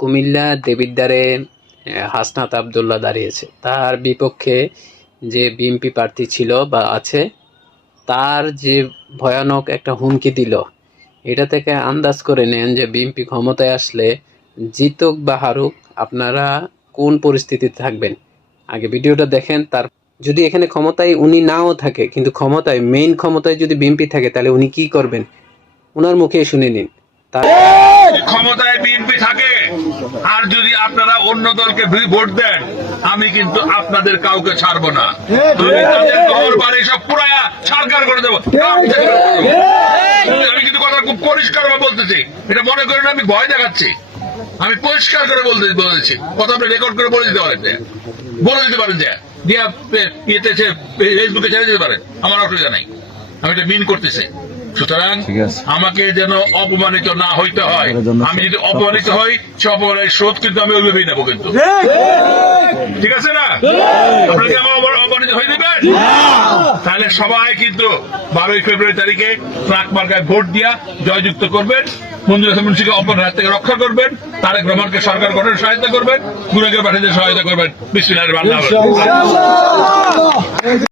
কুমিল্লা দেবিদ্বারে হাসনাত আব্দুল্লাহ দাঁড়িয়েছে। তার বিপক্ষে যে বিএনপি প্রার্থী ছিল বা আছে, তার যে ভয়ানক একটা হুমকি দিল, এটা থেকে আন্দাজ করে নেন যে বিএনপি ক্ষমতায় আসলে জিতুক বা হারুক, আপনারা কোন পরিস্থিতিতে থাকবেন। আগে ভিডিওটা দেখেন। তার যদি এখানে ক্ষমতায় উনি নাও থাকে, কিন্তু ক্ষমতায় মেইন ক্ষমতায় যদি বিএনপি থাকে, তাহলে উনি কি করবেন ওনার মুখে শুনে নিন। ক্ষমতায় বিএনপি থাকে আর যদি আপনারা অন্য দলকে ভোট দেন, আমি কিন্তু আপনাদের কাউকে ছাড়বো না। ঘর বাড়ি সব পুরায়া সরকার করে দেবো। আমি কিন্তু কথা খুব পরিষ্কার বলতেছি, এটা মনে করেন আমি ভয় দেখাচ্ছি। আমি পরিষ্কার করে বলেছি, কথা আপনি রেকর্ড করে বলে দিতে পারেন, যে ফেসবুকে ছেড়ে দিতে পারেন, আমার অসুবিধা নাই। আমি এটা মিন করতেছি। সুতরাং আমাকে যেন অপমানিত না হইতে হয়। আমি যদি অপমানিত হই, সে অপমানের শোধ কিন্তু আমি ওইভাবেই নেবো। কিন্তু ঠিক আছে না? আপনাকে আমার অপমানিত হয়ে দেবেন, তাহলে সবাই কিন্তু 12ই ফেব্রুয়ারি তারিখে ট্রাক মার্কায় ভোট দিয়া জয়যুক্ত করবেন। মঞ্জুর হাসান মুন্সিকে অপরাধের হাত থেকে রক্ষা করবেন, তারেক রহমানকে সরকার গঠনের সহায়তা করবেন, গুণাগার পার্টিদের সহায়তা করবেন। বিসমিল্লাহির রহমানির রহিম।